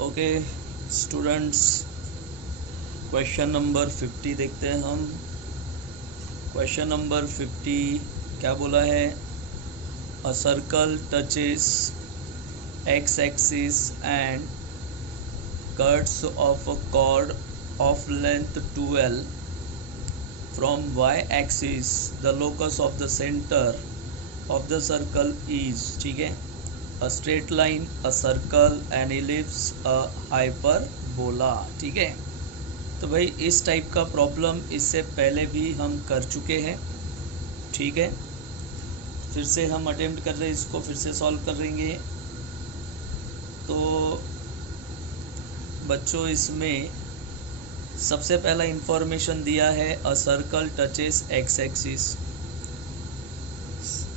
Okay students, question number 50 देखते हैं हम। क्वेश्चन नंबर 50 क्या बोला है? A circle touches x axis and cuts off a chord of length 12 from y axis. The locus of the center of the circle is, ठीक है, a straight line, a circle, an ellipse, a hyperbola। ठीक है, तो भाई इस type का problem इससे पहले भी हम कर चुके हैं। ठीक है, फिर से हम अटेम्प्ट कर रहे हैं, इसको फिर से सॉल्व करेंगे। तो बच्चों, इसमें सबसे पहला इंफॉर्मेशन दिया है a circle touches x axis.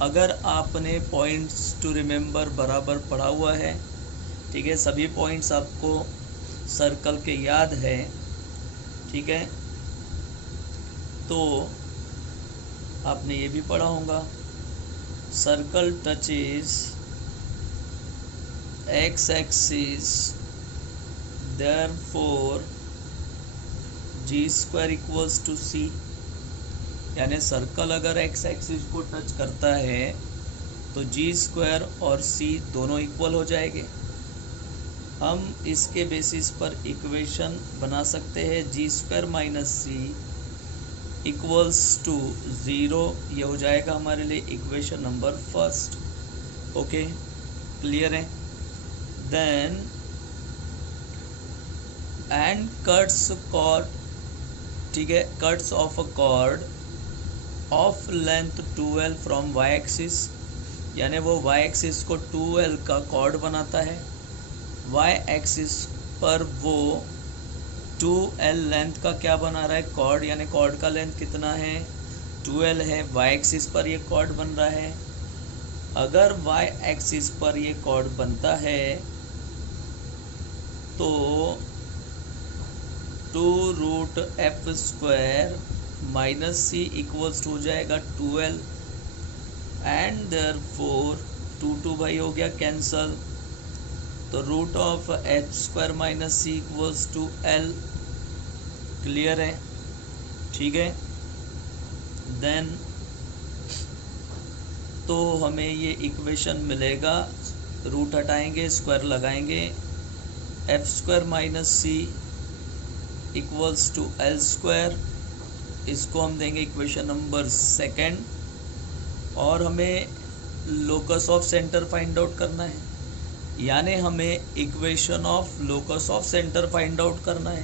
अगर आपने पॉइंट्स टू रिमेंबर बराबर पढ़ा हुआ है, ठीक है, सभी पॉइंट्स आपको सर्कल के याद है, ठीक है, तो आपने ये भी पढ़ा होगा circle touches x axis therefore g square equals to c. यानी सर्कल अगर एक्स एक्सिस को टच करता है तो जी स्क्वायर और सी दोनों इक्वल हो जाएंगे। हम इसके बेसिस पर इक्वेशन बना सकते हैं g square minus c equals to 0। ये हो जाएगा हमारे लिए equation number first. Okay, clear है? देन एंड कट्स कॉर्ड, ठीक है, cuts off a chord of length 12 from y axis, यानी वो वाई एक्सिस को 12 का कॉर्ड बनाता है। वाई एक्सिस पर वो 2l लेंथ का क्या बना रहा है? कॉर्ड। यानी कॉर्ड का लेंथ कितना है? 12 है। वाई एक्सिस पर ये कॉर्ड बन रहा है। अगर वाई एक्सिस पर ये कॉर्ड बनता है तो 2√f² minus c equals to हो जाएगा 12 एंड देयरफॉर 2 भाई हो गया कैंसल, तो √f² minus c equals to l। Clear है? ठीक है, देन तो हमें ये इक्वेशन मिलेगा, रूट हटाएंगे, स्क्वायर लगाएंगे, f² minus c equals to l²। इसको हम देंगे इक्वेशन नंबर सेकंड। और हमें locus of centre find out करना है, यानी हमें equation of locus of centre find out करना है।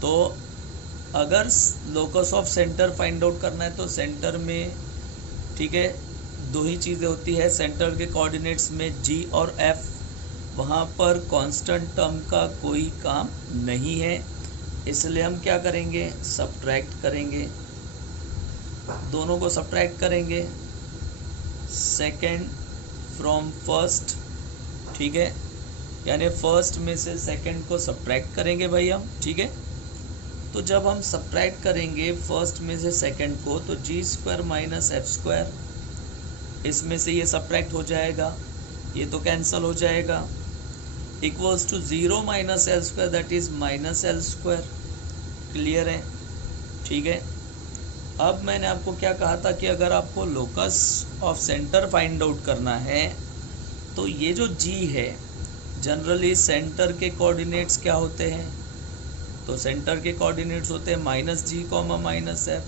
तो अगर locus of centre find out करना है तो सेंटर में, ठीक है, दो ही चीज़ें होती है सेंटर के कोऑर्डिनेट्स में, जी और एफ। वहाँ पर कांस्टेंट टर्म का कोई काम नहीं है, इसलिए हम क्या करेंगे? सब्ट्रैक्ट करेंगे, दोनों को सब्ट्रैक्ट करेंगे, सेकंड फ्रॉम फर्स्ट। ठीक है, यानी फर्स्ट में से सेकंड को सब्ट्रैक्ट करेंगे भाई हम। ठीक है, तो जब हम सब्ट्रैक्ट करेंगे फर्स्ट में से सेकंड को तो जी² माइनस f², इसमें से ये सब्ट्रैक्ट हो जाएगा, ये तो कैंसिल हो जाएगा, equals to 0 minus l², that is minus l²। Clear है? ठीक है, अब मैंने आपको क्या कहा था कि अगर आपको locus of centre find out करना है तो ये जो g है, जनरली सेंटर के कोऑर्डिनेट्स क्या होते हैं? तो सेंटर के कोऑर्डिनेट्स होते हैं -g, -f।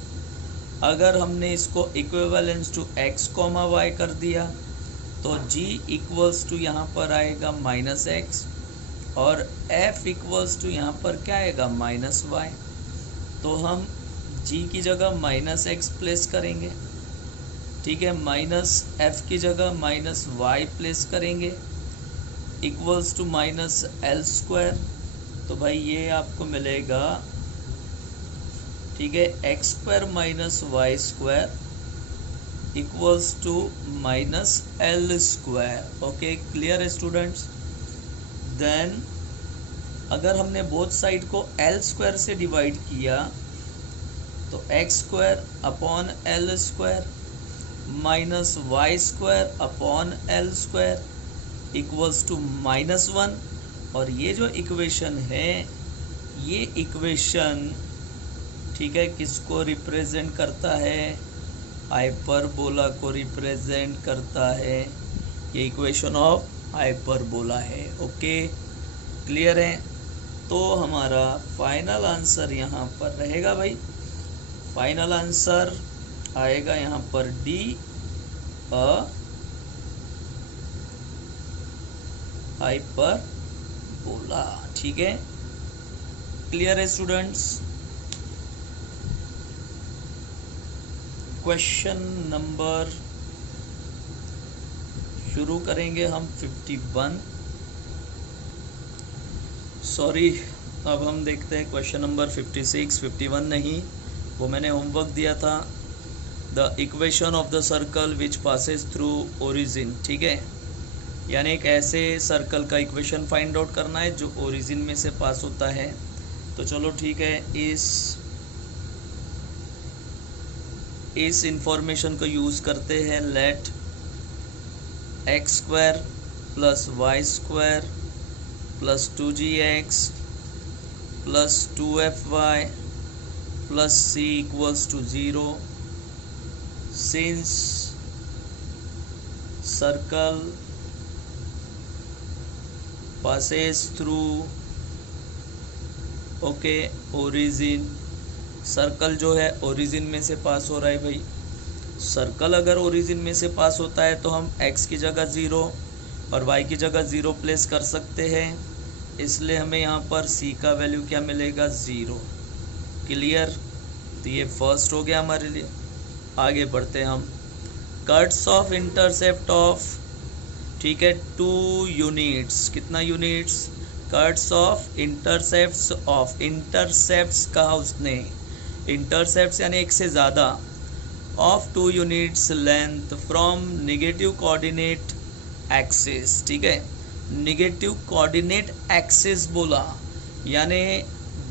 अगर हमने इसको इक्विवेलेंस टू x, y कर दिया तो g इक्वल्स टू यहाँ पर आएगा -x और f इक्वल्स टू यहाँ पर क्या आएगा? -y। तो हम g की जगह -x प्लेस करेंगे, ठीक है, -f की जगह -y प्लेस करेंगे, इक्वल्स टू -l²। तो भाई ये आपको मिलेगा, ठीक है, x² minus y² equals to -l²। Okay, clear है स्टूडेंट्स? देन अगर हमने बोथ साइड को l² से डिवाइड किया तो x² upon l² minus y² upon l² equals to -1। और ये जो इक्वेशन है, ये इक्वेशन ठीक है किसको रिप्रेजेंट करता है? हाइपरबोला को रिप्रेजेंट करता है। ये इक्वेशन ऑफ हाइपरबोला है। ओके, क्लियर है? तो हमारा फाइनल आंसर यहाँ पर रहेगा भाई, फाइनल आंसर आएगा यहाँ पर डी, हाइपरबोला। ठीक है, क्लियर है स्टूडेंट्स? क्वेश्चन नंबर शुरू करेंगे हम 51। सॉरी, अब हम देखते हैं क्वेश्चन नंबर 56, 51 नहीं, वो मैंने होमवर्क दिया था। The equation of the circle which passes through origin. ठीक है, यानी एक ऐसे सर्कल का इक्वेशन फाइंड आउट करना है जो ओरिजिन में से पास होता है। तो चलो ठीक है, इस इंफॉर्मेशन को यूज़ करते हैं। Let x square plus y square plus 2gx plus 2fy plus c equals to 0 since circle passes through okay origin. Circle जो है ओरिजिन में से पास हो रहा है भाई। सर्कल अगर ओरिजिन में से पास होता है तो हम x की जगह 0 और y की जगह 0 प्लेस कर सकते हैं, इसलिए हमें यहाँ पर c का वैल्यू क्या मिलेगा? 0। क्लियर? तो ये फर्स्ट हो गया हमारे लिए। आगे बढ़ते हैं हम। कट्स ऑफ इंटरसेप्ट ऑफ, ठीक है, 2 यूनिट्स। कितना units? Cuts of intercepts of, intercepts कहा उसने, इंटरसेप्ट्स यानी एक से ज़्यादा, of 2 units length from negative coordinate axis. ठीक है, नेगेटिव कोऑर्डिनेट एक्सिस बोला, यानी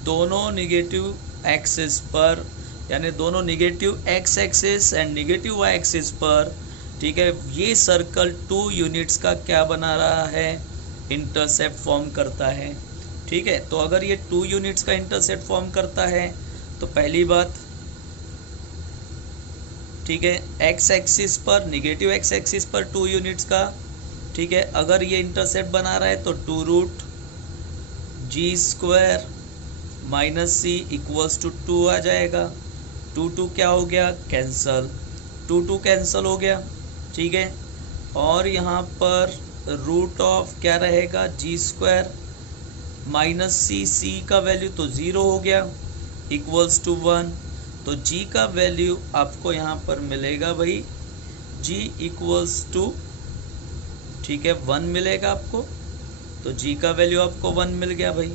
दोनों नेगेटिव एक्सिस पर, यानी दोनों negative x axis and negative y axis पर, ठीक है, ये सर्कल 2 यूनिट्स का क्या बना रहा है? इंटरसेप्ट फॉर्म करता है। ठीक है, तो अगर ये 2 यूनिट्स का इंटरसेप्ट फॉर्म करता है तो पहली बात, ठीक है, एक्स एक्सिस पर, नेगेटिव एक्स एक्सिस पर 2 यूनिट्स का, ठीक है, अगर ये इंटरसेप्ट बना रहा है तो 2√g² minus c equals to 2 आ जाएगा। 2 क्या हो गया? कैंसल। 2 कैंसल हो गया। ठीक है, और यहाँ पर रूट ऑफ क्या रहेगा? g² माइनस c का वैल्यू तो 0 हो गया, इक्वल्स टू 1। तो g का वैल्यू आपको यहाँ पर मिलेगा भाई, g इक्वल्स टू, ठीक है, 1 मिलेगा आपको। तो g का वैल्यू आपको 1 मिल गया भाई।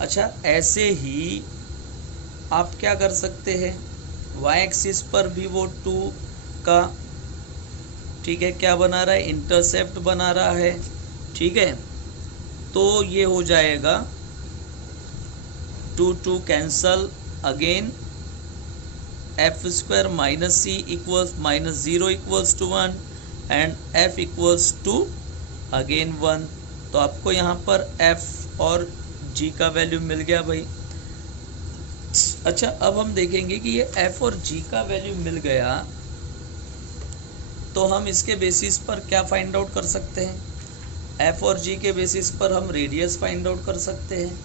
अच्छा, ऐसे ही आप क्या कर सकते हैं, y एक्सिस पर भी वो 2 का, ठीक है, क्या बना रहा है? इंटरसेप्ट बना रहा है। ठीक है, तो ये हो जाएगा 2 cancel, again f² minus c equals minus 0 equals to 1 and f equals to again 1। तो आपको यहाँ पर f और g का वैल्यू मिल गया भाई। अच्छा, अब हम देखेंगे कि ये f और g का वैल्यू मिल गया तो हम इसके बेसिस पर क्या फाइंड आउट कर सकते हैं? f और g के बेसिस पर हम रेडियस फाइंड आउट कर सकते हैं।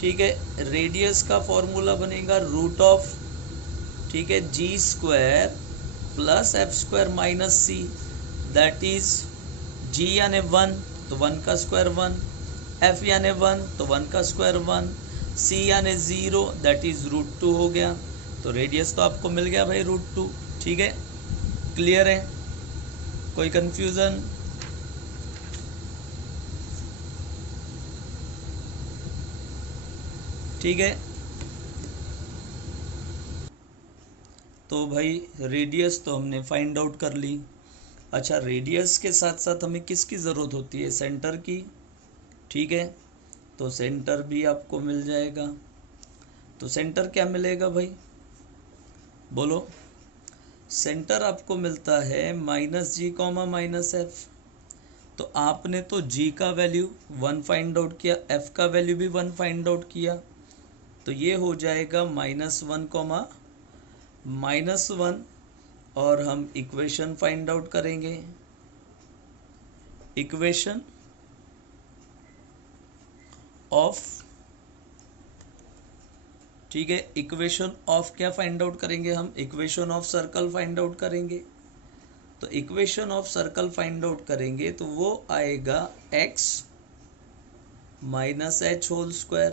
ठीक है, रेडियस का फॉर्मूला बनेगा रूट ऑफ, ठीक है, g² plus f² minus c, that is g यानी 1 तो 1 का स्क्वायर 1, f यानी 1 तो 1 का स्क्वायर 1, c यानी 0 दैट इज √2 हो गया। तो रेडियस तो आपको मिल गया भाई √2। ठीक है, क्लियर है? कोई कंफ्यूजन? ठीक है, तो भाई रेडियस तो हमने फाइंड आउट कर ली। अच्छा, रेडियस के साथ साथ हमें किसकी ज़रूरत होती है? सेंटर की। ठीक है, तो सेंटर भी आपको मिल जाएगा। तो सेंटर क्या मिलेगा भाई? बोलो। सेंटर आपको मिलता है -g, -f। तो आपने तो g का वैल्यू 1 फाइंड आउट किया, f का वैल्यू भी 1 फाइंड आउट किया, तो ये हो जाएगा -1, -1 और हम इक्वेशन फाइंड आउट करेंगे। इक्वेशन ऑफ, ठीक है, इक्वेशन ऑफ क्या फाइंड आउट करेंगे हम? Equation of circle find out करेंगे। तो equation of circle find out करेंगे तो वो आएगा x minus h whole square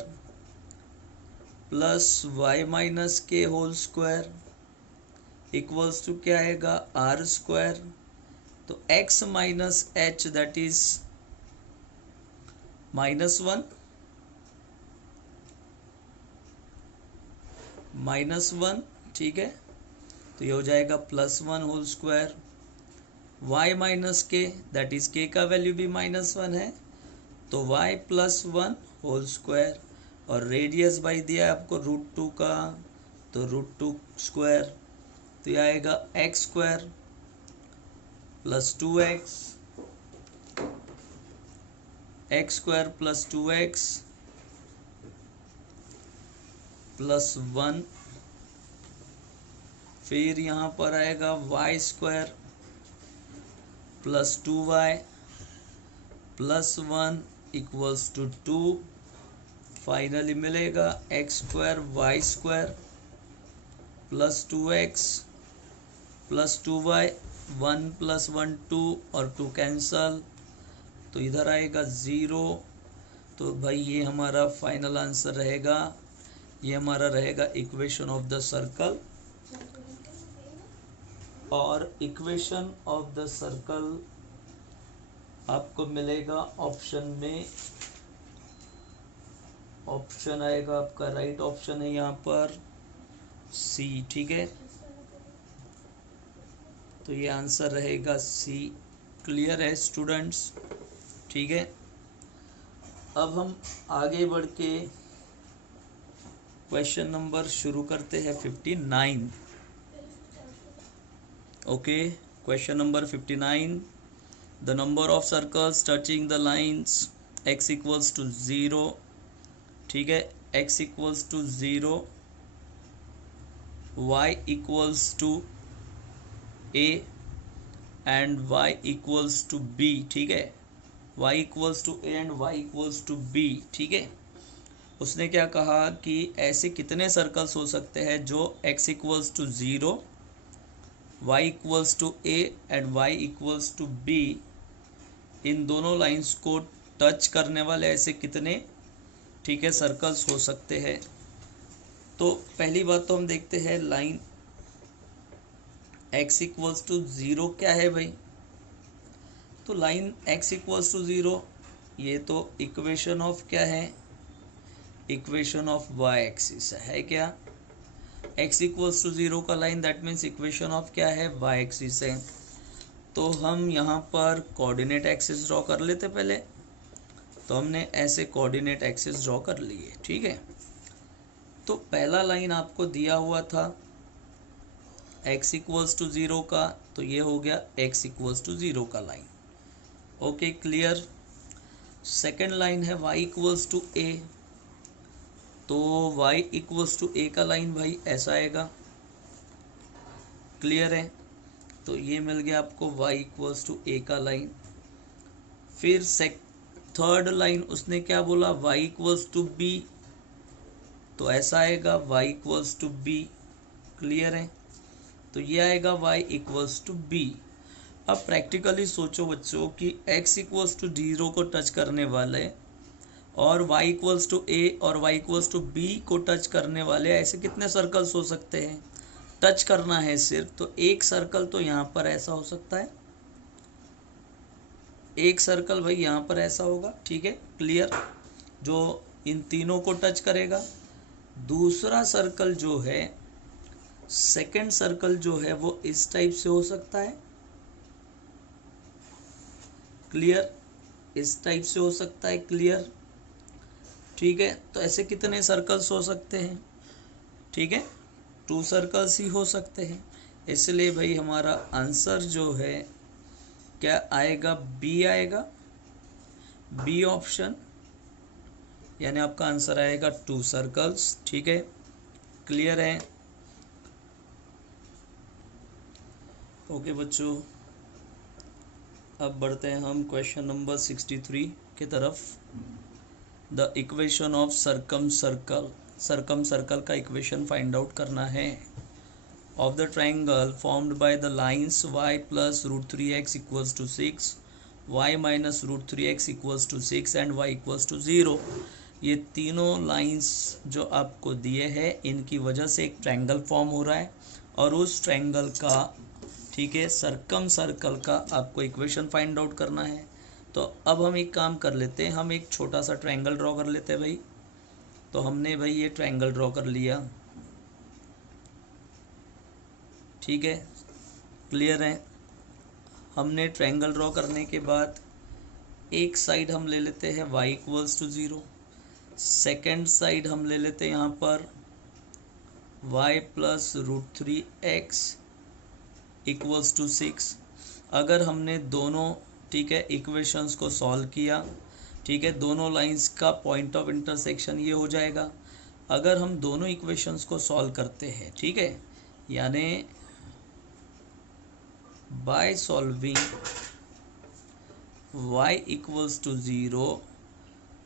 plus y minus k whole square equals to क्या आएगा? R square. तो x minus h that is -1, -1, ठीक है, तो ये हो जाएगा +1 होल स्क्वायर, y माइनस के दैट इज k का वैल्यू भी -1 है, तो y +1 होल स्क्वायर, और रेडियस बाई दिया है आपको √2 का, तो √2 स्क्वायर, तो ये आएगा x square plus 2x, x square plus 2x plus 1, फिर यहाँ पर आएगा y square plus 2y plus 1 equals to 2, finally मिलेगा x square y square plus 2x plus 2y, 1 plus 1 2 और 2 कैंसल, तो इधर आएगा 0। तो भाई ये हमारा फाइनल आंसर रहेगा, ये हमारा रहेगा इक्वेशन ऑफ द सर्कल। और इक्वेशन ऑफ द सर्कल आपको मिलेगा ऑप्शन में, ऑप्शन आएगा आपका राइट ऑप्शन है यहाँ पर सी, ठीक है, तो ये आंसर रहेगा सी। क्लियर है स्टूडेंट्स? ठीक है, अब हम आगे बढ़ के क्वेश्चन नंबर शुरू करते हैं 59। Okay, question number 59, the number of circles touching the lines x equals to 0, ठीक है, x equals to 0, y equals to a and y equals to b, ठीक है, y equals to a and y equals to b, ठीक है। उसने क्या कहा कि ऐसे कितने सर्कल्स हो सकते हैं जो x equals to 0, y equals to a and y equals to b, इन दोनों लाइंस को टच करने वाले ऐसे कितने, ठीक है, सर्कल्स हो सकते हैं। तो पहली बात तो हम देखते हैं लाइन x इक्वल्स टू 0 क्या है भाई। तो लाइन x इक्वल्स टू 0, ये तो इक्वेशन ऑफ क्या है, इक्वेशन ऑफ y एक्सिस है क्या। x इक्वल्स टू 0 का line that means equation of क्या है, y एक्सिस है। तो हम यहाँ पर कोऑर्डिनेट एक्सिस ड्रॉ कर लेते पहले, तो हमने ऐसे कोऑर्डिनेट एक्सिस ड्रॉ कर लिए, ठीक है। तो पहला लाइन आपको दिया हुआ था x इक्वल्स टू 0 का, तो ये हो गया x इक्वल्स टू 0 का line. Okay, clear. Second line है y इक्वल्स टू a, तो y इक्वल्स टू a का लाइन भाई ऐसा आएगा, क्लियर है। तो ये मिल गया आपको y इक्वल्स टू a का लाइन। फिर थर्ड लाइन उसने क्या बोला, y इक्वल्स टू b, तो ऐसा आएगा y equals to b, clear है। तो ये आएगा y इक्वल्स टू b। अब प्रैक्टिकली सोचो बच्चों कि x इक्वल्स टू 0 को टच करने वाले और y इक्वल्स टू a और y इक्वल्स टू b को टच करने वाले ऐसे कितने सर्कल्स हो सकते हैं। टच करना है सिर्फ, तो एक सर्कल तो यहाँ पर ऐसा हो सकता है, एक सर्कल भाई यहाँ पर ऐसा होगा, ठीक है, क्लियर, जो इन तीनों को टच करेगा। दूसरा सर्कल जो है, सेकंड सर्कल जो है वो इस टाइप से हो सकता है, क्लियर, इस टाइप से हो सकता है, क्लियर, ठीक है। तो ऐसे कितने सर्कल्स हो सकते हैं, ठीक है, 2 सर्कल्स ही हो सकते हैं। इसलिए भाई हमारा आंसर जो है क्या आएगा? बी आएगा, बी ऑप्शन, यानी आपका आंसर आएगा 2 सर्कल्स। ठीक है, क्लियर है? ओके बच्चों, अब बढ़ते हैं हम क्वेश्चन नंबर 63 की तरफ। The equation of circum circle का इक्वेशन फाइंड आउट करना है। Of the triangle formed by the lines y plus √3x equals to 6, y minus √3x equals to 6 and y equals to 0। ये तीनों lines जो आपको दिए हैं, इनकी वजह से एक ट्रायंगल फॉर्म हो रहा है और उस ट्रायंगल का, ठीक है, सर्कल का आपको इक्वेशन फाइंड आउट करना है। तो अब हम एक काम कर लेते हैं, हम एक छोटा सा ट्रायंगल ड्रॉ कर लेते हैं भाई। तो हमने भाई ये ट्रायंगल ड्रॉ कर लिया। ठीक है, क्लियर है? हमने ट्रायंगल ड्रॉ करने के बाद एक साइड हम ले लेते हैं y equals to 0, second side हम ले लेते हैं यहाँ पर y plus √3x equals to 6। अगर हमने दोनों, ठीक है, इक्वेशंस को सॉल्व किया, ठीक है, दोनों लाइंस का पॉइंट ऑफ इंटरसेक्शन ये हो जाएगा। अगर हम दोनों इक्वेशंस को सॉल्व करते हैं, ठीक है, यानी by solving y equals to 0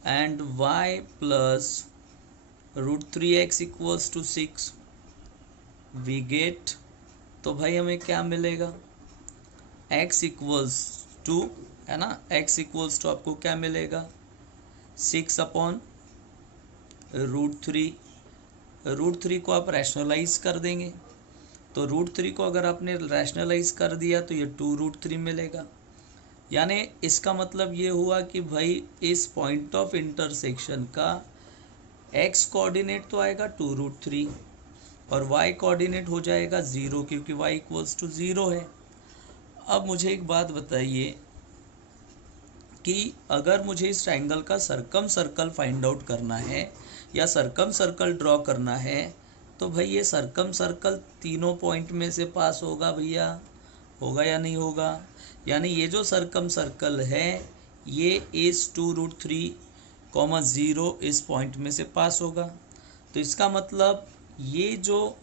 and y plus √3x equals to 6 we get, तो भाई हमें क्या मिलेगा? x इक्वल्स टू, है ना, x इक्वल्स टू आपको क्या मिलेगा? 6 अपॉन √3। √3 को आप रैशनलाइज कर देंगे, तो √3 को अगर आपने रैशनलाइज कर दिया तो ये 2√3 मिलेगा। यानी इसका मतलब ये हुआ कि भाई इस पॉइंट ऑफ इंटरसेक्शन का x कोऑर्डिनेट तो आएगा 2√3 और y कोऑर्डिनेट हो जाएगा 0, क्योंकि y इक्वल्स टू 0 है। अब मुझे एक बात बताइए कि अगर मुझे इस ट्रायंगल का सर्कल फाइंड आउट करना है या सर्कल ड्रॉ करना है, तो भाई ये सर्कल तीनों पॉइंट में से पास होगा भैया, होगा या नहीं होगा? यानी ये जो सर्कल है ये इस 2√3, 0 इस पॉइंट में से पास होगा। तो इसका मतलब ये जो,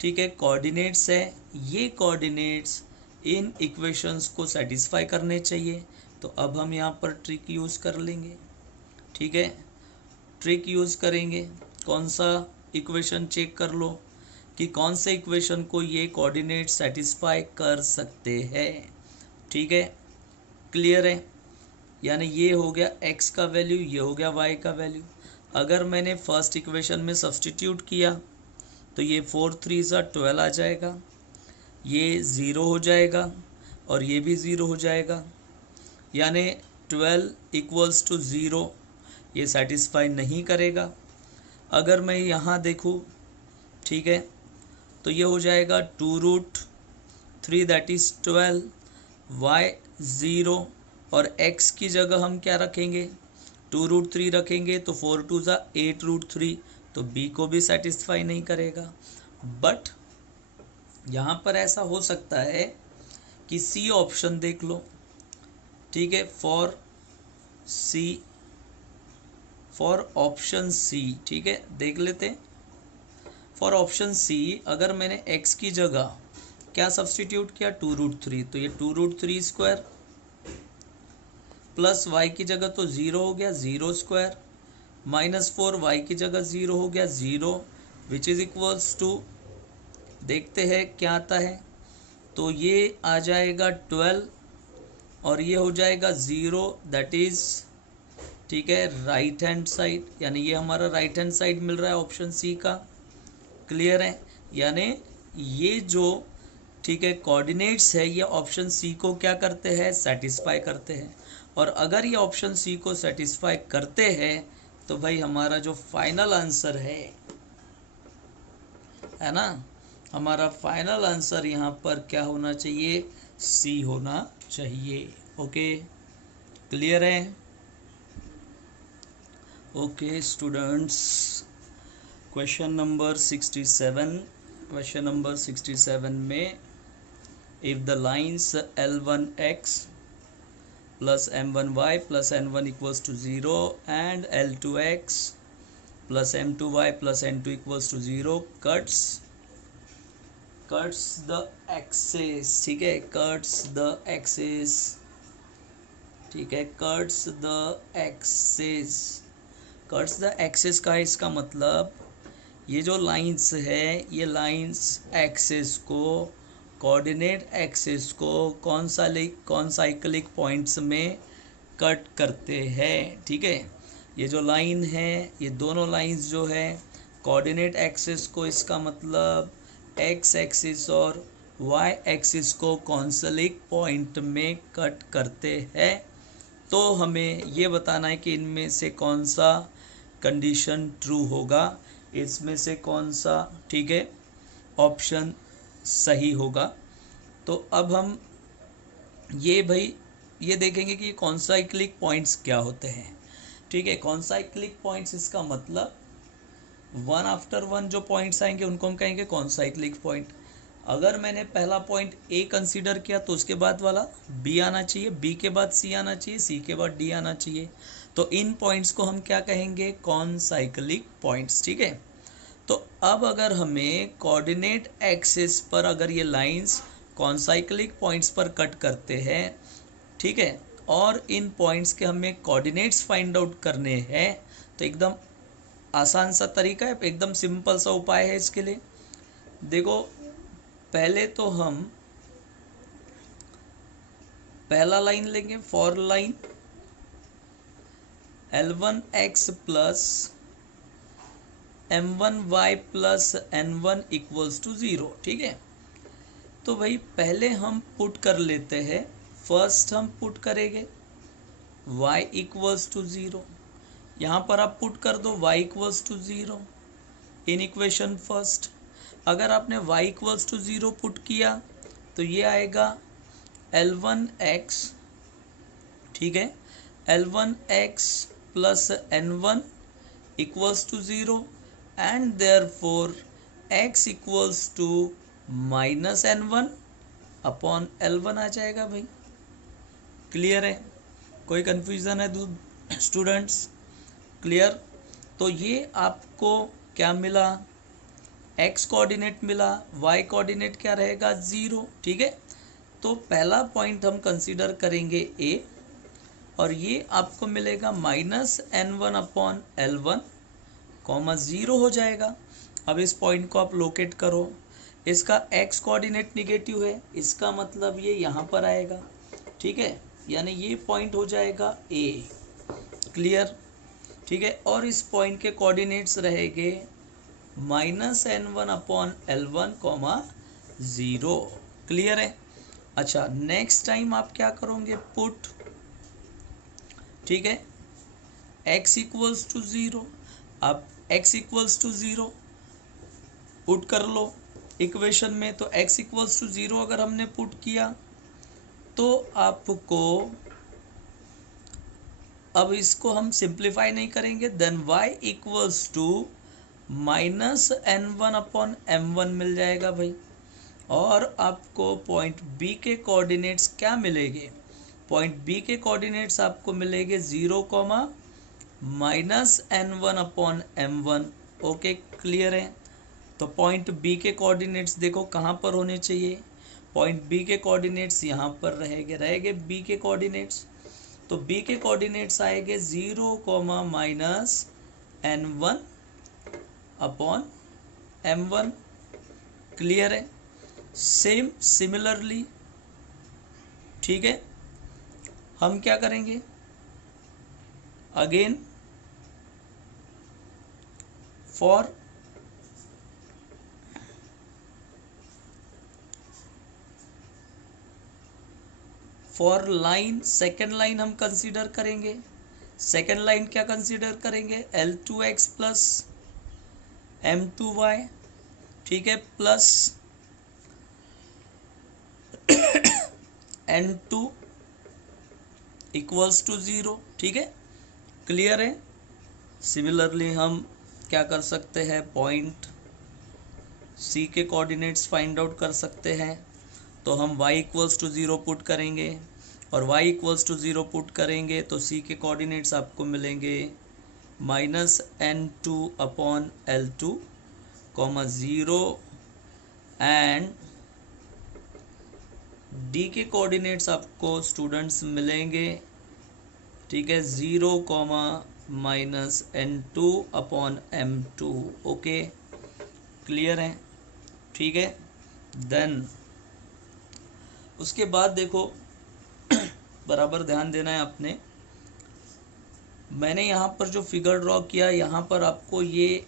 ठीक है, कोऑर्डिनेट्स है, ये कोऑर्डिनेट्स इन इक्वेशंस को सेटिस्फाई करने चाहिए। तो अब हम यहाँ पर ट्रिक यूज़ कर लेंगे। ठीक है, ट्रिक यूज़ करेंगे। कौन सा इक्वेशन चेक कर लो कि कौन से इक्वेशन को ये कोऑर्डिनेट सेटिस्फाई कर सकते हैं। ठीक है, क्लियर है? यानी ये हो गया x का वैल्यू, ये हो गया y का वैल्यू। अगर मैंने फर्स्ट इक्वेशन में सब्सटीट्यूट किया तो ये 4 3 12 आ जाएगा, ये 0 हो जाएगा और ये भी 0 हो जाएगा। यानी 12 इक्वल्स टू 0 ये सेटिस्फाई नहीं करेगा। अगर मैं यहाँ देखूँ, ठीक है, तो ये हो जाएगा 2√3 दैट इज़ 12, y 0 और x की जगह हम क्या रखेंगे? 2√3 रखेंगे, तो 4 2 8√3, तो b को भी सेटिस्फाई नहीं करेगा। बट यहाँ पर ऐसा हो सकता है कि c ऑप्शन देख लो। ठीक है, फॉर ऑप्शन सी, ठीक है, देख लेते हैं। फॉर ऑप्शन सी अगर मैंने x की जगह क्या सब्सटीट्यूट किया? 2√3, तो ये 2√3² प्लस y की जगह तो 0 हो गया, 0² -4 y की जगह 0 हो गया, 0 विच इज इक्वल्स टू, देखते हैं क्या आता है। तो ये आ जाएगा 12 और ये हो जाएगा 0 दैट इज, ठीक है, राइट हैंड साइड, यानी ये हमारा राइट हैंड साइड मिल रहा है ऑप्शन सी का। क्लियर है? यानी ये जो, ठीक है, कोऑर्डिनेट्स है ये ऑप्शन सी को क्या करते हैं? सेटिस्फाई करते हैं। और अगर ये ऑप्शन सी को सेटिस्फाई करते हैं तो भाई हमारा जो फाइनल आंसर है ना, हमारा फाइनल आंसर यहाँ पर क्या होना चाहिए? सी होना चाहिए। ओके, क्लियर है? ओके स्टूडेंट्स, क्वेश्चन नंबर 67 में if the lines L1x plus M1y plus N1 equals to 0 and L2x plus M2y plus N2 equals to 0 cuts the axis, ठीक है, cuts the axis, ठीक है, cuts the axis, cuts the axis का इसका मतलब ये जो लाइंस है ये लाइंस एक्सिस को, कोऑर्डिनेट एक्सिस को कॉन्साइक्लिक पॉइंट्स में कट करते हैं, ठीक है। ये जो लाइन है ये दोनों लाइंस जो है कोऑर्डिनेट एक्सिस को, इसका मतलब एक्स एक्सिस और वाई एक्सिस को कॉन्सलिक पॉइंट में कट करते हैं। तो हमें ये बताना है कि इनमें से कौन सा कंडीशन ट्रू होगा, इसमें से कौन सा, ठीक है, ऑप्शन सही होगा। तो अब हम ये देखेंगे कि कॉन्साइक्लिक पॉइंट्स क्या होते हैं, ठीक है। कॉन्साइक्लिक पॉइंट्स इसका मतलब वन आफ्टर वन जो पॉइंट्स आएंगे उनको हम कहेंगे कॉन्साइक्लिक पॉइंट। अगर मैंने पहला पॉइंट ए कंसीडर किया तो उसके बाद वाला बी आना चाहिए, बी के बाद सी आना चाहिए, सी के बाद डी आना चाहिए। तो इन पॉइंट्स को हम क्या कहेंगे, कॉन्साइक्लिक पॉइंट्स, ठीक है। तो अब अगर हमें कोऑर्डिनेट एक्सिस पर अगर ये लाइंस कॉन्साइक्लिक पॉइंट्स पर कट करते हैं, ठीक है, और इन पॉइंट्स के हमें कोऑर्डिनेट्स फाइंड आउट करने हैं, तो एकदम आसान सा तरीका है, एकदम सिंपल सा उपाय है इसके लिए। देखो पहले तो हम पहला लाइन लेंगे, for line L1x plus M1y plus N1 equals to 0, ठीक है। तो भाई पहले हम पुट कर लेते हैं, फर्स्ट हम पुट करेंगे y इक्वल्स टू 0, यहाँ पर आप पुट कर दो y equals to 0 in equation first. अगर आपने y इक्वल्स टू 0 पुट किया तो ये आएगा L1x, ठीक है, L1x plus N1 equals to 0 and therefore x equals to minus N1 upon L1 आ जाएगा भाई। क्लियर है, कोई कंफ्यूजन है स्टूडेंट्स, क्लियर। तो ये आपको क्या मिला, x कोऑर्डिनेट मिला, y कोऑर्डिनेट क्या रहेगा 0, ठीक है। तो पहला पॉइंट हम कंसीडर करेंगे a और ये आपको मिलेगा minus N1 upon L1 comma 0 हो जाएगा। अब इस पॉइंट को आप लोकेट करो, इसका x कोऑर्डिनेट निगेटिव है, इसका मतलब ये यहाँ पर आएगा, ठीक है, यानी ये पॉइंट हो जाएगा a, क्लियर, ठीक है। और इस पॉइंट के कोऑर्डिनेट्स रहेंगे minus N1 upon L1 comma 0, clear है। अच्छा नेक्स्ट टाइम आप क्या करोगे, पुट, ठीक है, x इक्वल्स टू 0, आप x इक्वल्स टू 0 पुट कर लो इक्वेशन में। तो x इक्वल्स टू 0 अगर हमने पुट किया तो आपको, अब इसको हम सिंप्लीफाई नहीं करेंगे, then y equals to minus N1 upon M1 मिल जाएगा भाई। और आपको पॉइंट B के कोऑर्डिनेट्स क्या मिलेंगे, पॉइंट B के कोऑर्डिनेट्स आपको मिलेंगे 0 comma minus N1 upon M1, okay, clear है। तो पॉइंट B के कोऑर्डिनेट्स देखो कहाँ पर होने चाहिए, पॉइंट B के कोऑर्डिनेट्स यहाँ पर रहेंगे B के कोऑर्डिनेट्स। तो B के कोऑर्डिनेट्स आएंगे 0 comma minus N1 upon M1, clear है। सेम सिमिलरली, ठीक है, हम क्या करेंगे, again for line, second line हम कंसीडर करेंगे, सेकेंड लाइन क्या कंसीडर करेंगे, L2x प्लस M2y, ठीक है, प्लस N2 इक्वल्स टू 0, ठीक है, क्लियर है। सिमिलरली हम क्या कर सकते हैं, पॉइंट C के कोऑर्डिनेट्स फाइंड आउट कर सकते हैं। तो हम y इक्वल्स टू 0 पुट करेंगे, और y इक्वल्स टू 0 पुट करेंगे तो c के कोऑर्डिनेट्स आपको मिलेंगे -n2 upon L2 0 and d के कोऑर्डिनेट्स आपको स्टूडेंट्स मिलेंगे, ठीक है, 0 -n2 upon m2। Okay, clear है, ठीक है। देन उसके बाद देखो बराबर ध्यान देना है आपने, मैंने यहाँ पर जो फिगर ड्रॉ किया, यहाँ पर आपको ये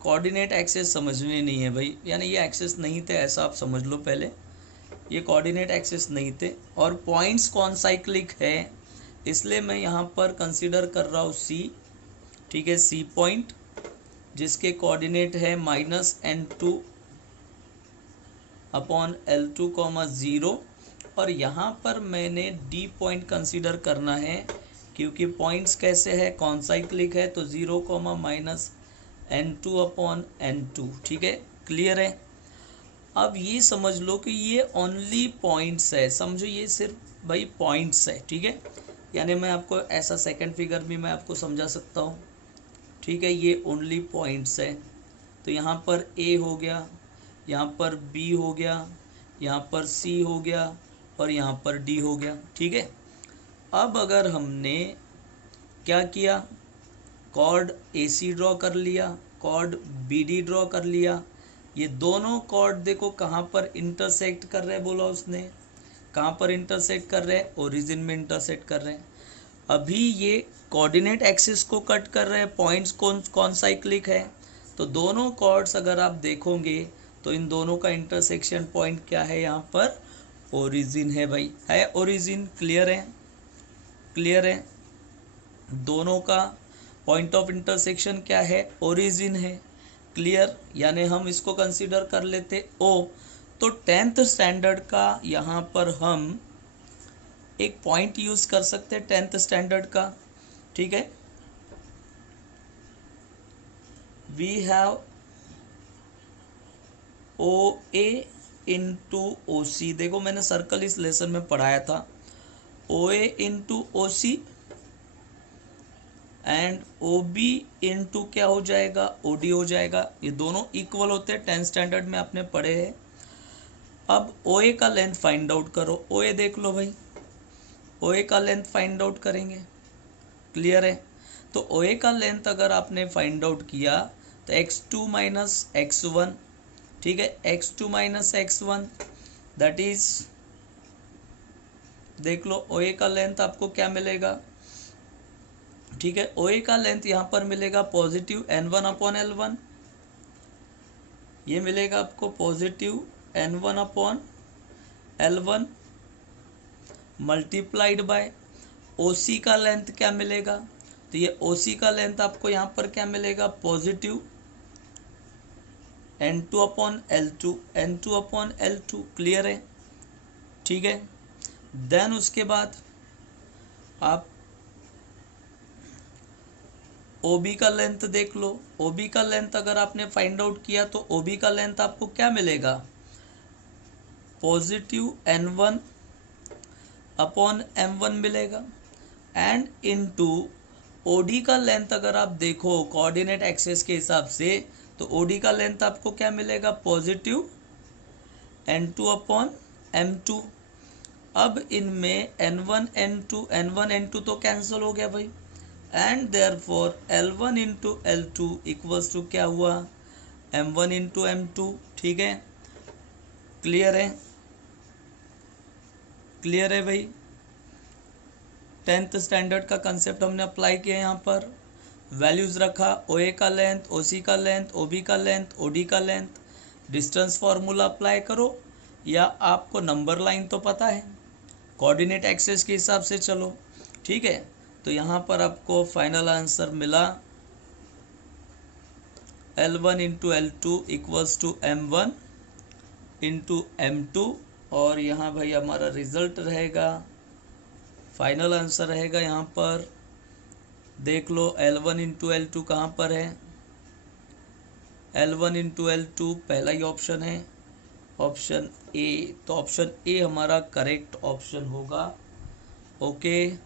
कोऑर्डिनेट एक्सेस समझने नहीं है भाई, यानी ये एक्सेस नहीं थे, ऐसा आप समझ लो पहले, ये कोऑर्डिनेट एक्सेस नहीं थे। और पॉइंट्स कौन साइक्लिक है, इसलिए मैं यहाँ पर कंसीडर कर रहा हूँ सी, ठीक है, सी पॉइंट जिसके कोऑर्डिनेट है -n2 अपॉन L2 0, और यहाँ पर मैंने डी पॉइंट कंसीडर करना है, क्योंकि पॉइंट्स कैसे है, कौन साइक्लिक है, तो 0 -n2 अपॉन n2, ठीक है, क्लियर है। अब ये समझ लो कि ये ओनली पॉइंट्स है, समझो ये सिर्फ भाई पॉइंट्स है, ठीक है, यानी मैं आपको ऐसा सेकंड फिगर भी मैं आपको समझा सकता हूँ, ठीक है, ये ओनली पॉइंट्स है। तो यहाँ पर A हो गया, यहाँ पर B हो गया, यहाँ पर C हो गया, और यहाँ पर D हो गया, ठीक है। अब अगर हमने क्या किया, कॉर्ड AC ड्रॉ कर लिया, कॉर्ड BD ड्रॉ कर लिया, ये दोनों कॉर्ड देखो कहाँ पर इंटरसेक्ट कर रहे हैं, बोला उसने, कहाँ पर इंटरसेक्ट कर रहे हैं, ओरिजिन में इंटरसेक्ट कर रहे हैं। अभी ये कोऑर्डिनेट एक्सिस को कट कर रहे हैं, पॉइंट्स कौन साइक्लिक है, तो दोनों कॉर्ड्स अगर आप देखोगे तो इन दोनों का इंटरसेक्शन पॉइंट क्या है, यहाँ पर ओरिजिन है भाई, है ओरिजिन, क्लियर है, क्लियर है, दोनों का पॉइंट ऑफ इंटरसेक्शन क्या है, ओरिजिन है, क्लियर, यानी हम इसको कंसीडर कर लेते O। तो 10th स्टैंडर्ड का यहाँ पर हम एक पॉइंट यूज कर सकते हैं 10th स्टैंडर्ड का, ठीक है, we have OA into OC, देखो मैंने सर्कल इस लेसन में पढ़ाया था, OA into OC and OB into क्या हो जाएगा, OD हो जाएगा, ये दोनों इक्वल होते हैं, 10th स्टैंडर्ड में आपने पढ़े हैं। अब OA का लेंथ फाइंड आउट करो, OA देख लो भाई, OA का लेंथ फाइंड आउट करेंगे, क्लियर है। तो OA का लेंथ अगर आपने फाइंड आउट किया तो x2 माइनस x1, ठीक है, x2 minus x1 that is, देख लो OA का लेंथ आपको क्या मिलेगा, ठीक है, OA का लेंथ यहाँ पर मिलेगा पॉजिटिव n1 अपॉन L1, ये मिलेगा आपको positive n1 upon L1 multiplied by OC का लेंथ क्या मिलेगा, तो ये OC का लेंथ आपको यहाँ पर क्या मिलेगा, positive n2 upon L2, n2 upon L2, clear है, ठीक है। देन उसके बाद आप OB का लेंथ देख लो, OB का लेंथ अगर आपने फाइंड आउट किया तो OB का लेंथ आपको क्या मिलेगा, पॉजिटिव n1 अपॉन m1 मिलेगा, एंड इनटू OD का लेंथ अगर आप देखो कोऑर्डिनेट एक्सेस के हिसाब से, तो OD का लेंथ आपको क्या मिलेगा, पॉजिटिव n2 अपॉन m2। अब इनमें n1 n2 तो कैंसिल हो गया भाई, and therefore L1 into L2 equals to क्या हुआ, M1 इंटू M2, ठीक है, क्लियर है, क्लियर है भाई। 10th स्टैंडर्ड का कंसेप्ट हमने अप्लाई किया, यहाँ पर वैल्यूज रखा, OA का लेंथ, OC का लेंथ, OB का लेंथ, OD का लेंथ, डिस्टेंस फार्मूला अप्लाई करो, या आपको नंबर लाइन तो पता है, कोऑर्डिनेट एक्सेस के हिसाब से चलो, ठीक है। तो यहाँ पर आपको फाइनल आंसर मिला L1 into L2 equals to M1 into M2, और यहाँ भाई हमारा रिजल्ट रहेगा, फाइनल आंसर रहेगा, यहाँ पर देख लो L1 इंटू L2 कहाँ पर है, L1 इंटू L2 पहला ही ऑप्शन है, ऑप्शन ए, तो ऑप्शन ए हमारा करेक्ट ऑप्शन होगा। ओके।